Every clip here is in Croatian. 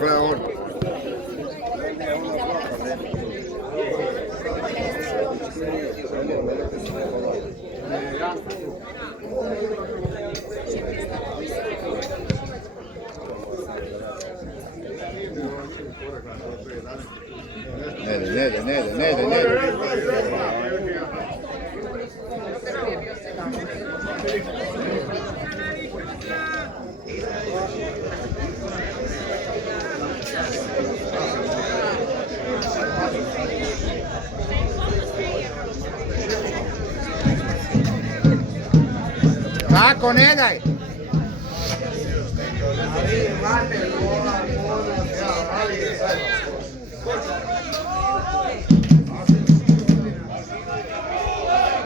Gle on. Ne ide. Tako, ne daj!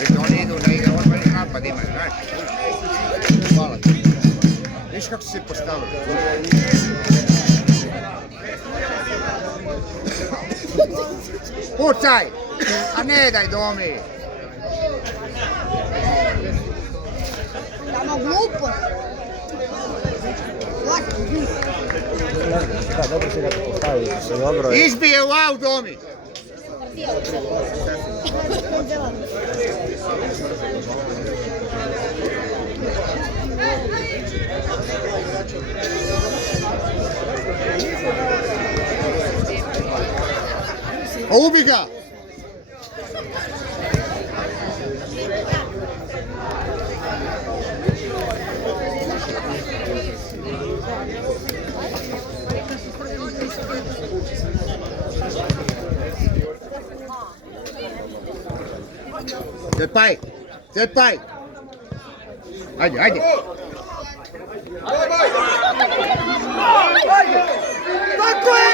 Viš, oni idu da igra odmah napad imaju, znaš? Hvala ti. Viš kako se postavili? Pucaj! A ne daj Domi! Tamo glupo. Da, dobro si ga postavili se, dobro. Izbije u aut, Domi! Ubi ga! Cepaj! Ajde! Tako je!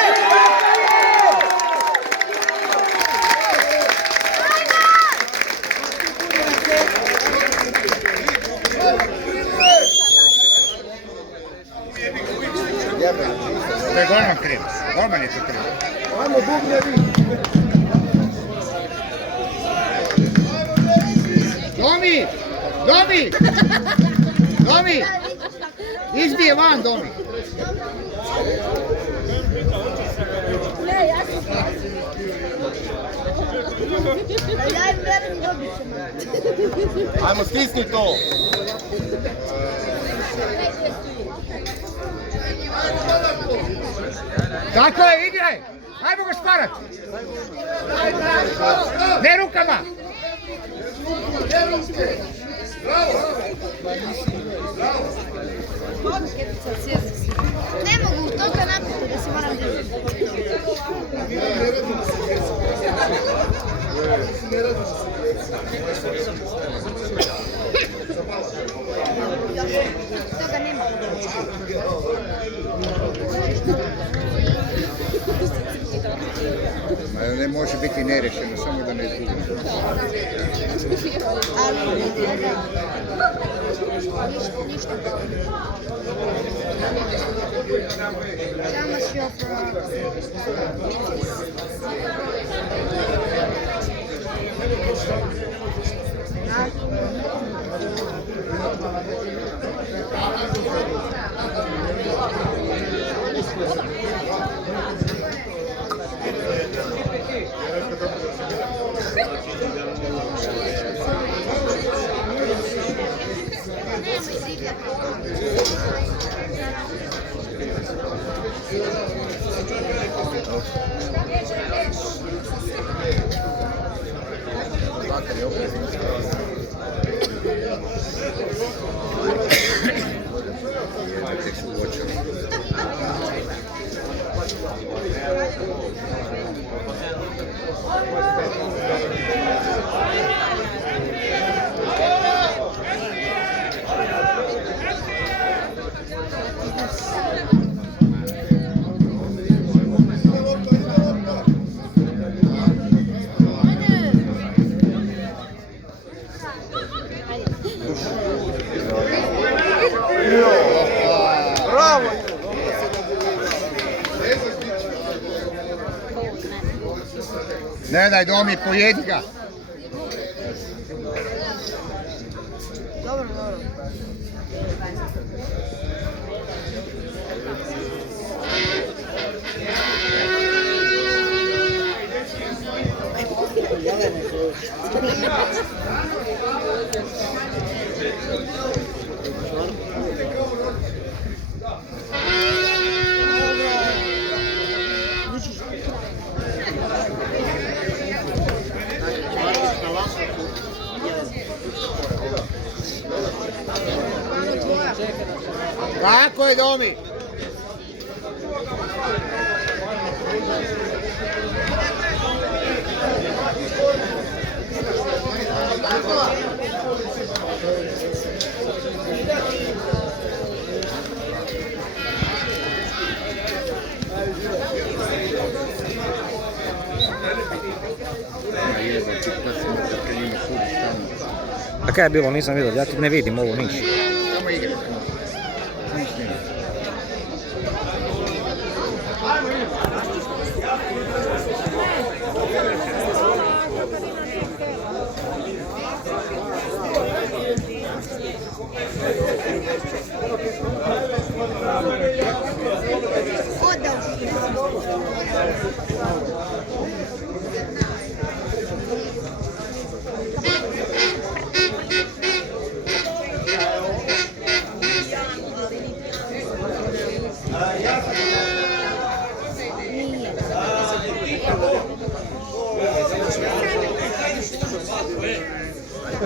To je golman kriv. Golman je to kriv. Ajmo, bubnjevi! Domi! Izbije van, Domi! Ne, ja sam ja im verujem dobit ćemo. Ajmo, stisni to! Tako je, igraj! Ajmo ga šparat! Ne rukama! Ne mogu, toliko napiti da se moram držati. Toga nema. Ne može biti nerešeno, samo da ne izgubimo. Ali ništa. Samo šiopo. Ne daj Domi, pojedi ga. Dobro. je Domi. A kaj je bilo, nisam vidio, ja ti ne vidim ovo niš. Samo igra.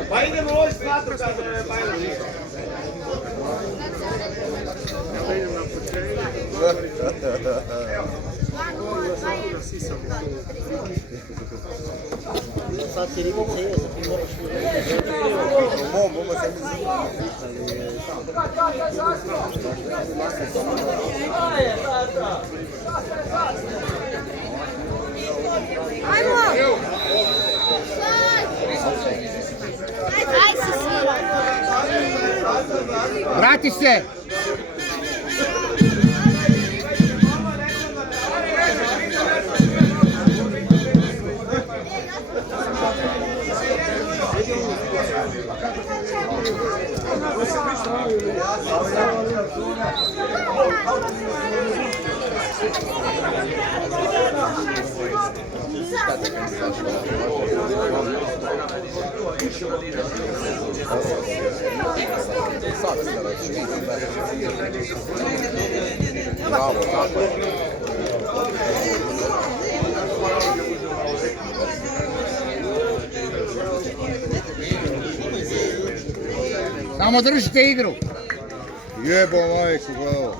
Pa idemo ovo smatru kad bajno. Sad ti ribice je, sad ti moraš Vrati se! Bravo, tako je. Samo držite igru. Jebo majku, bravo.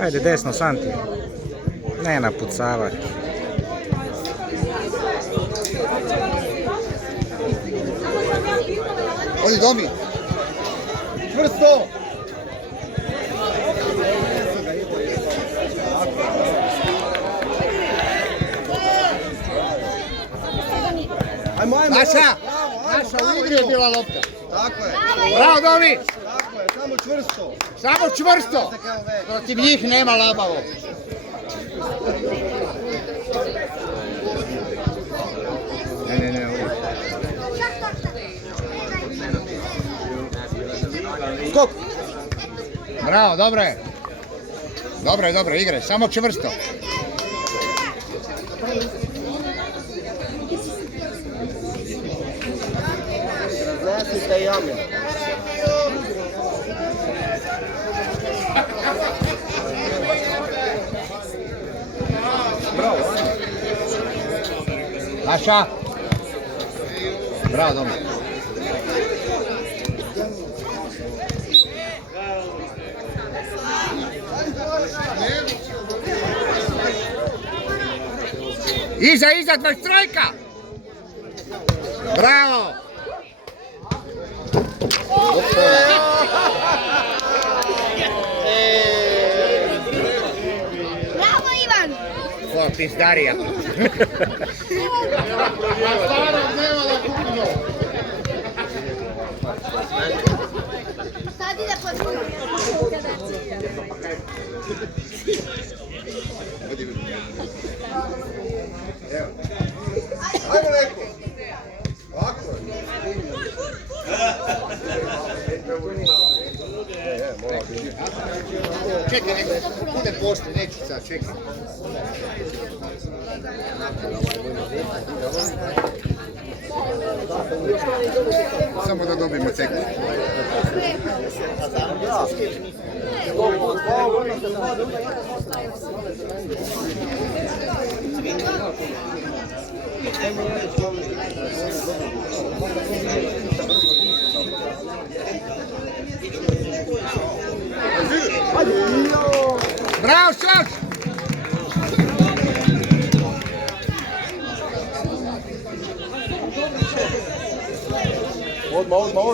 Ajde, desno, Santi. Ne napucavaj. Odi Domi. Čvrsto. Naša u igri je bila lopta. Tako je, Bravo Domi. tako je, samo čvrsto. Samo čvrsto. Protiv njih nema labavo. Ne. Skok. Bravo, dobro je. Dobro, igre, samo čvrsto. Raznesite jame. Naša. Bravo, Domi. Iza, 23. Bravo. Bravo Ivan! Ko pizdarija. Sad ide po drugu. Ajmo neko. Ovako je. Čekaj, nego bude poslije, neću sad, čekaj. Samo da dobijemo ceklu. Bravo, Šoš!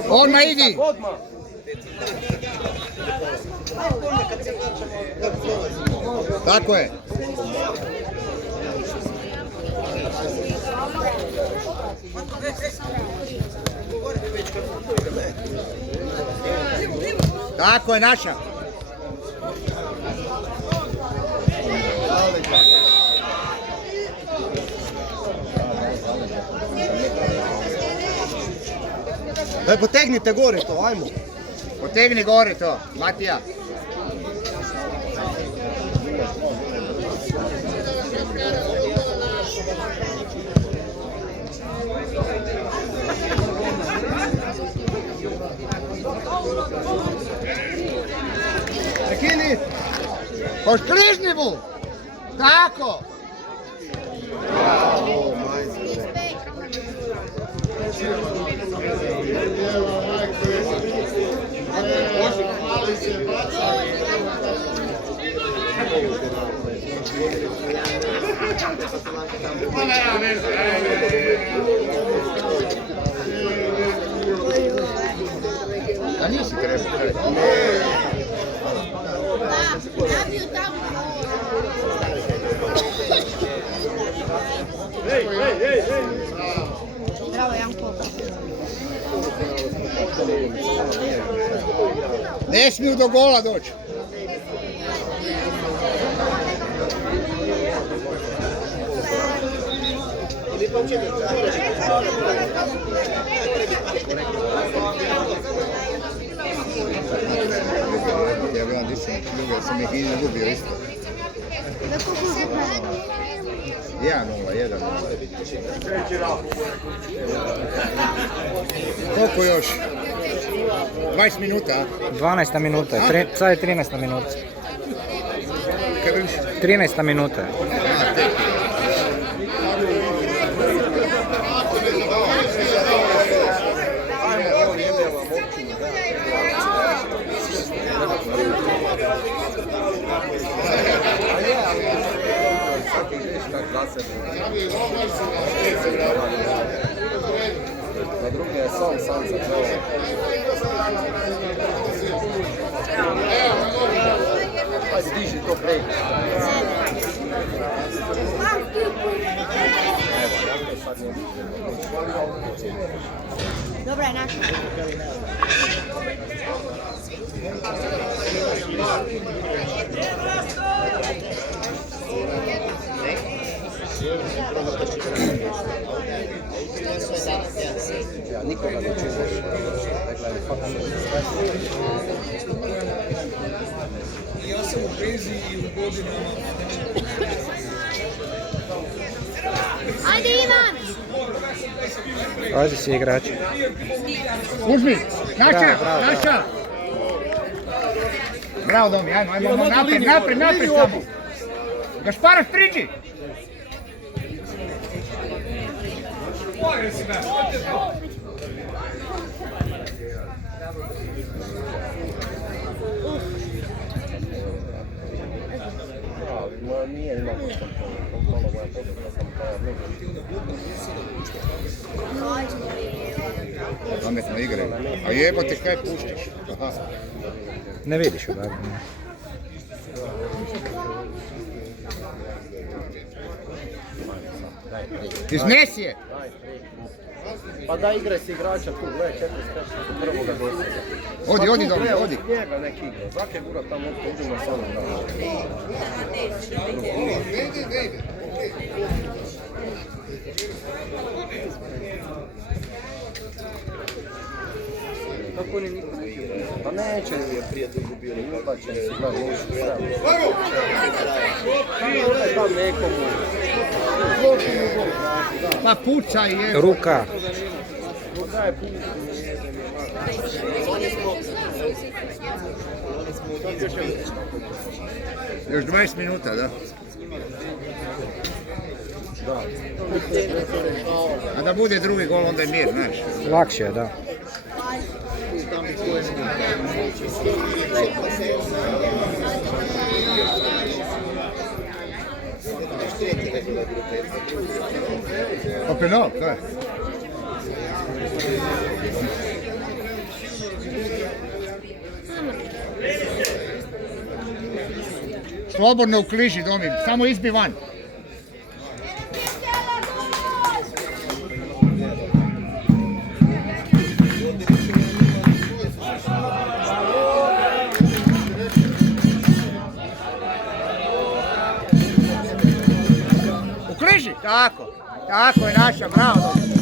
Odmah idi! Tako je. Tako je naša. Daj, potegnite gore to, ajmo. Potegni gore to, Matija. Prekini! Po škrižnivu! Tako! A nisi trebao. Bravo, Janko. Ne smiju do gola doći. Ja gledam di sam ljubio, sam ih i gubio isto. 1-0, 1-0. Koliko još? 20 minuta? 12 minuta, sad je 13 minuta. Kaj biš? 13 minuta. Na drugi je sam začeo. Ajde, diži to prej. Dobra je naša. Ja nikoga ne čuvaš. Ja sam u penziji i u godinama. Ajde, Ivan! Pazi si igrači. Uzmi! Naša! Bravo, bravo, Naša! Bravo, Domi, ajmo, naprijed samo! Gašparaš, priđi! Nije imao kontrola moja pobjeda, sam kao Pametno igre. A jebote kaj puštiš? Aha. Ne vidiš odavde. Iznesi je! Pa da igraj si igrača tu, gledaj, 4 skreća do prvoga dosega. Odi, Domi, odi. Njega nek igra, zake gura tamo, udimo s onom tamo. Kako oni niko ne igra? neće je prije dugo bilo, izbačen se, da, loši sve. Tam nekomu. Pa pucaj je. Ruka. Ruka je pucaj. Još 20 minuta, da? A da bude drugi gol, onda je mir, znaš. Lakše je, da. Pa penal, kaj? Slobodno u kliži, Domi, samo izbi van. U kliži, tako. Tako je naša, bravo, Domi.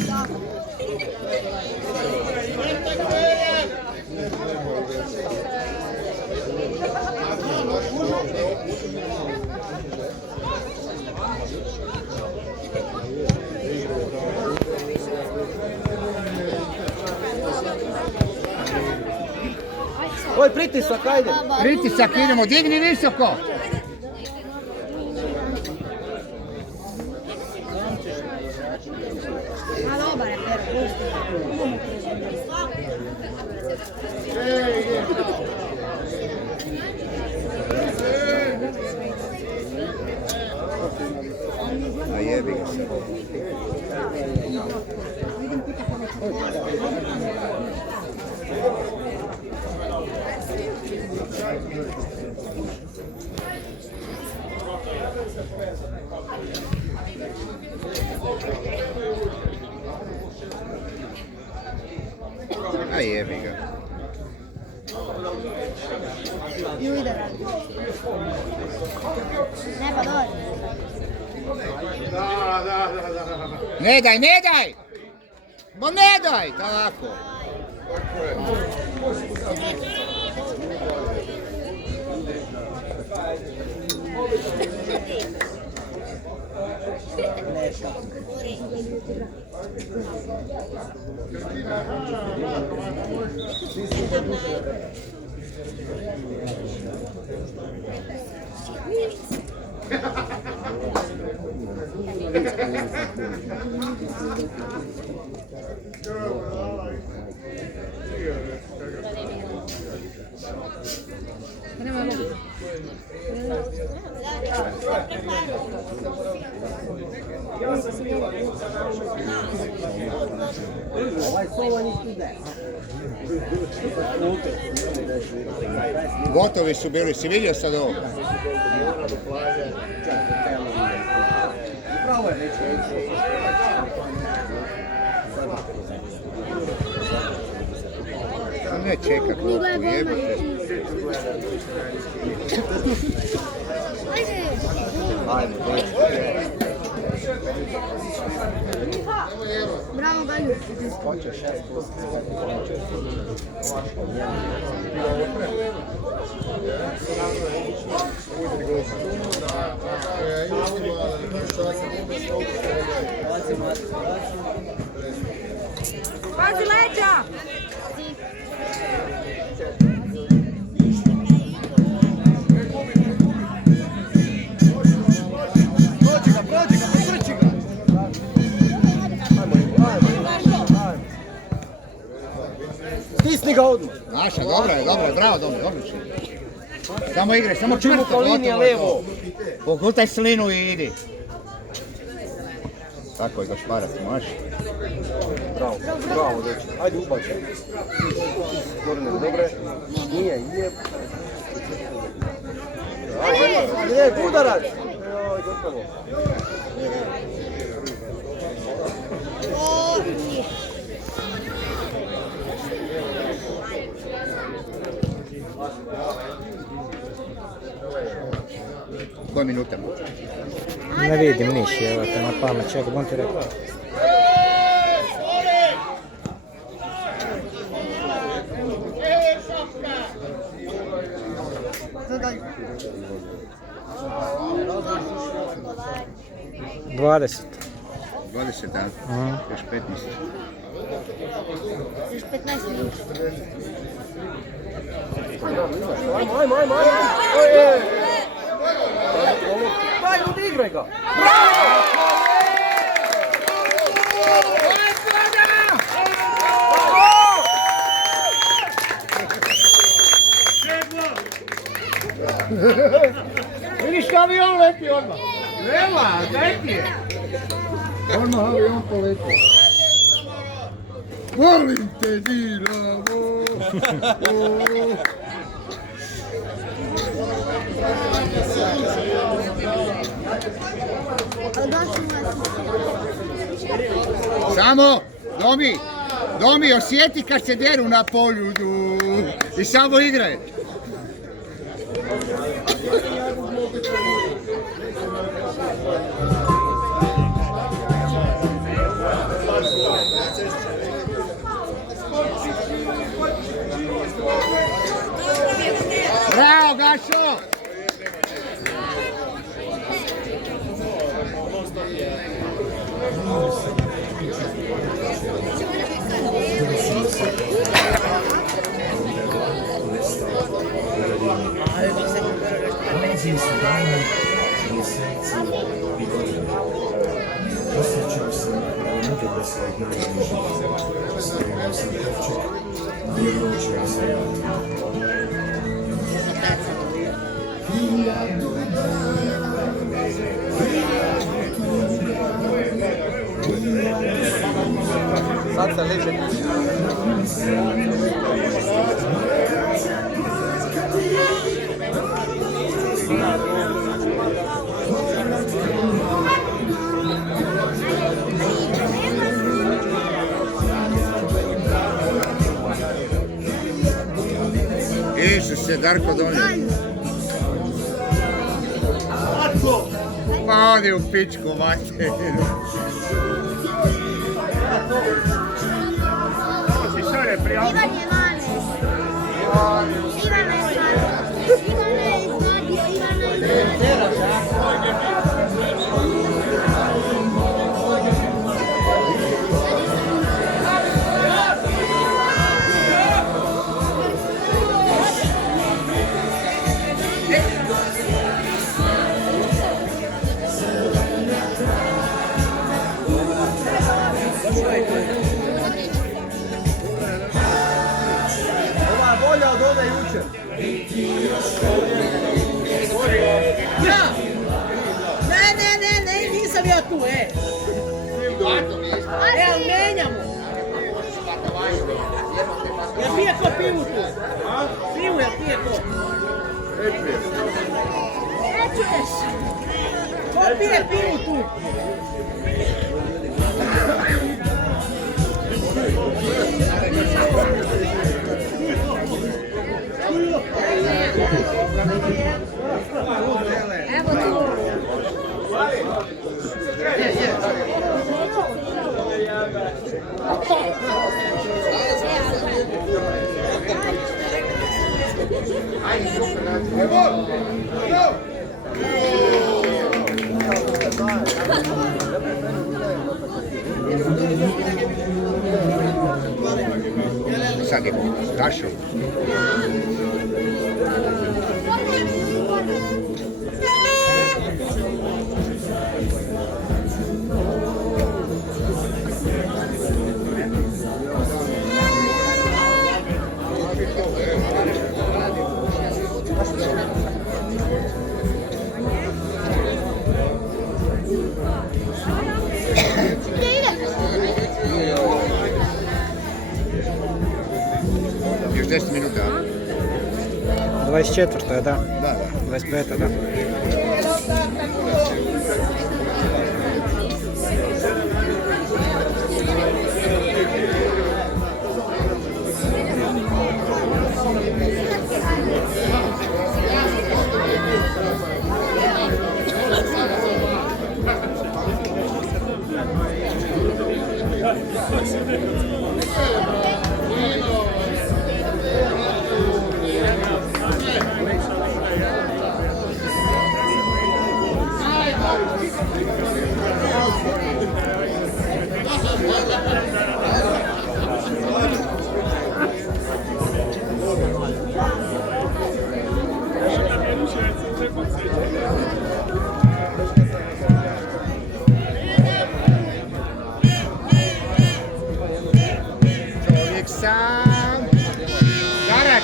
Oj, pritisak, ajde. Pritisak, idemo, digni visoko. Ma dobar je, A jebi ga se. A jebi ga. ju ide radi. Ne pa dođe. Ne daj, ne daj! Ma ne daj, tako. Gotovi su bili, si vidio sad ovo? Pravo je neće. Ne čeka klopku, jebate. Ajde, Bravo, Ganju. hoće 6+. Pazi leđa! Stisni ga odmah. Naša, dobro je, bravo, dobro, odlično. Samo igraj, samo čvrsto, po liniji gotovo je levo. to. Pogutaj slinu i idi. Tako je ga šparac, maš. Bravo, bravo, dečki. Ajde, ubačaj. Gorne, dobre. Nije. Ajde, udarac. Joj, gotovo. Koje minute? Ne vidim niš, evo te na pamet, čekaj, bom ti rekao. 20. 20, da? Mhm. Još 15. Još 15 minuta. Ajmo. Daj, odigraj ga. Vidiš kao avion leti odmah. Nema, daj ti je. Odmah avion poleti. Volim te, Dinamo. Samo, Domi, osjeti kad se deru na polju i samo igraj. Bravo, Gašo! Osjećao sam nekada svojeg najbližih. Stavio sam kovčeg i odlučio se Sad se liže. Isuse, Darko donio. Pa odi u pičku, mate. Ivan je mane. Ivan je Ova je bolja od ove jučer. Ja! Ne, nisam ja tu, ali menjamo. Jel pije ko pivu tu? Pivu jel pije ko? Ko pije pivu tu? Evo tu. Sad je Gašo. Još 10 minuta. 24. da. Da. 25. da. Čovjek sam. Darač.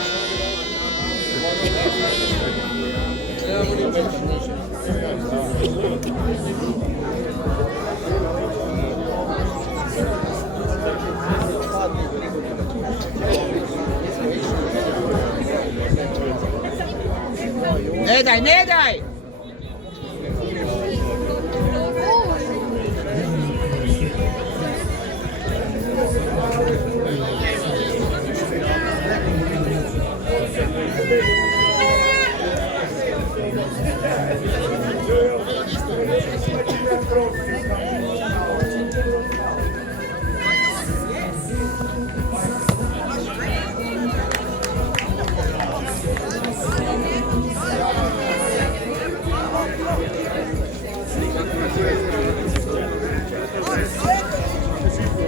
Ne daj, ne daj!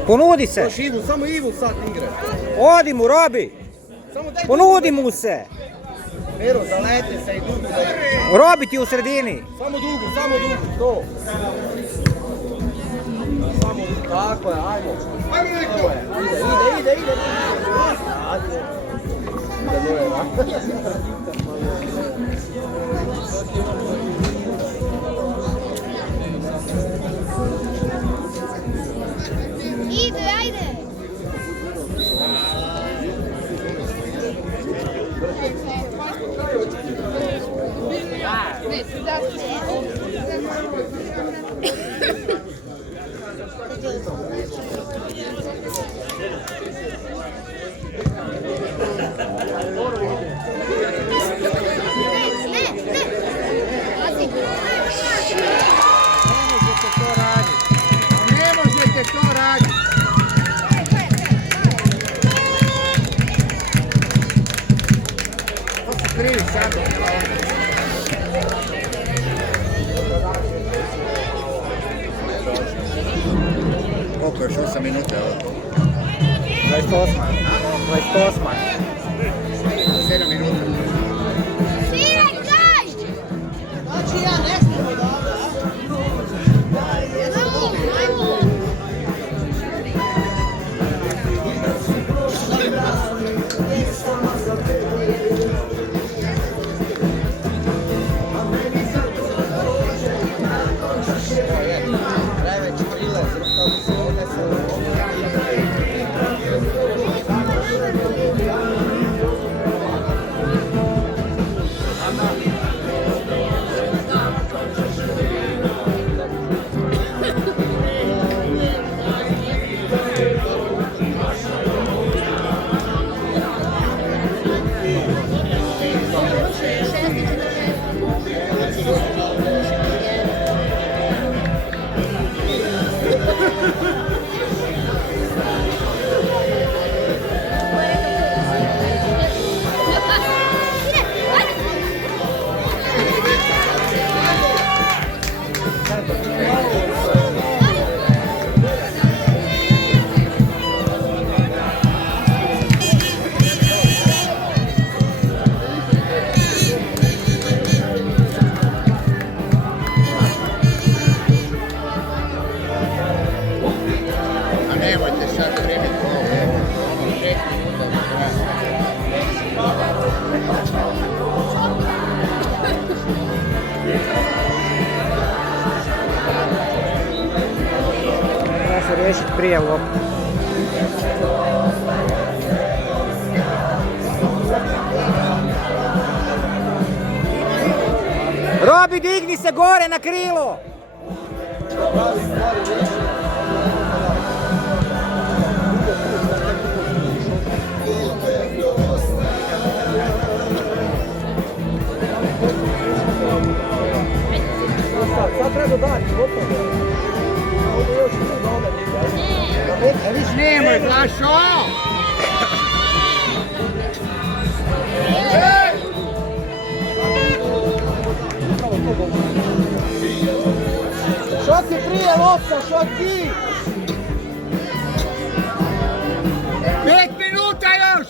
Ponudi se. Ivu, samo Ivu sad igre. Odi mu, Robi. Samo daj Ponudi mu se. Miro, zaleti se i dugu da igre. Robi ti u sredini. Samo dugu, to. Samo dugu, tako je, ajmo. Ide. Ide, ajde. Ne možete to raditi. To su krivi sad. Koliko još 8 minuta? 28. 7 minuta. Siraj, daj! Znači ja ne smijem odavde, a? Ajmo. Najveći prilaz, rukavi se odnese. A nemojte sad primiti ovo. 6 minuta do Treba se riješiti prijavu opet. Robi, digni se gore na krilo! Sad treba dati, gotovo. Ovo još tu dole neka. Viš nemoj, Vlašo! Upravo to dobro. Što ti prije lopta, što ti? 5 minuta još!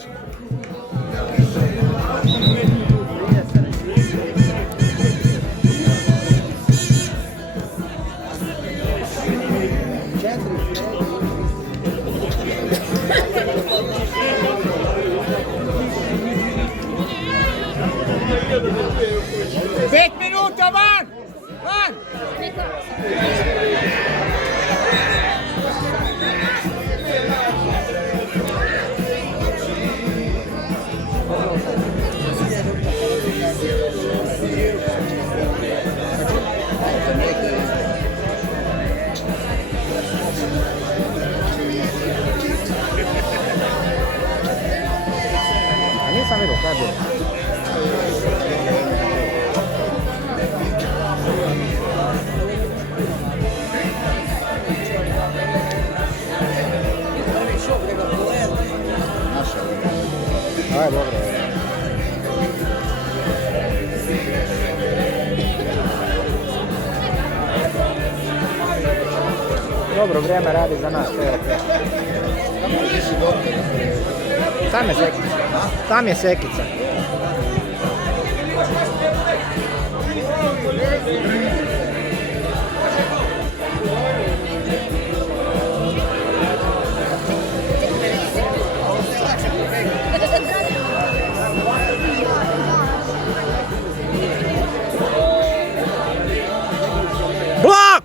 Pet minuta van! Van! A nisam vidio kaj je bilo. Aj, dobro. Dobro, vrijeme radi za nas. Tam je Sekica. Tam je Sekica. Blok!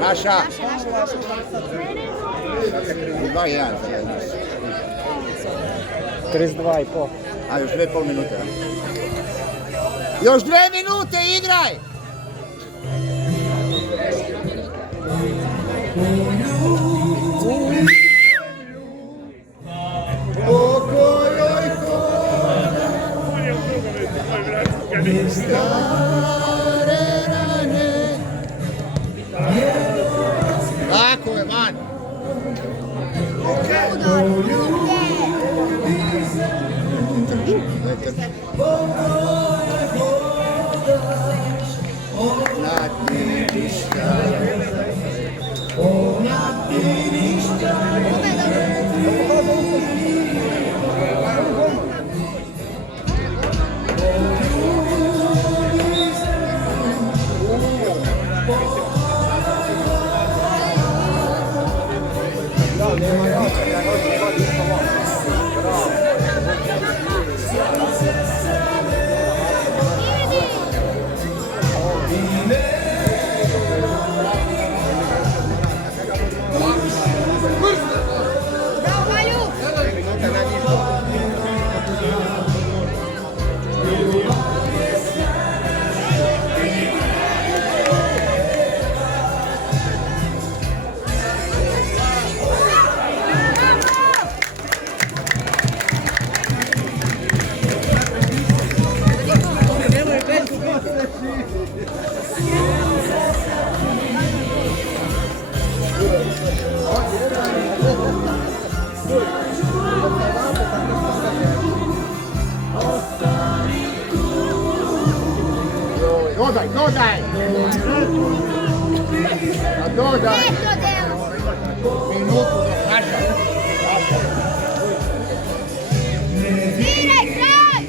Naša. 2-1 za nas. 32,5. A još 2,5 minute. Još 2 minute, igraj! Tako je, van! Dodaj, dodaj! A dodaj! Minutu do kraja. Diraj, kraj!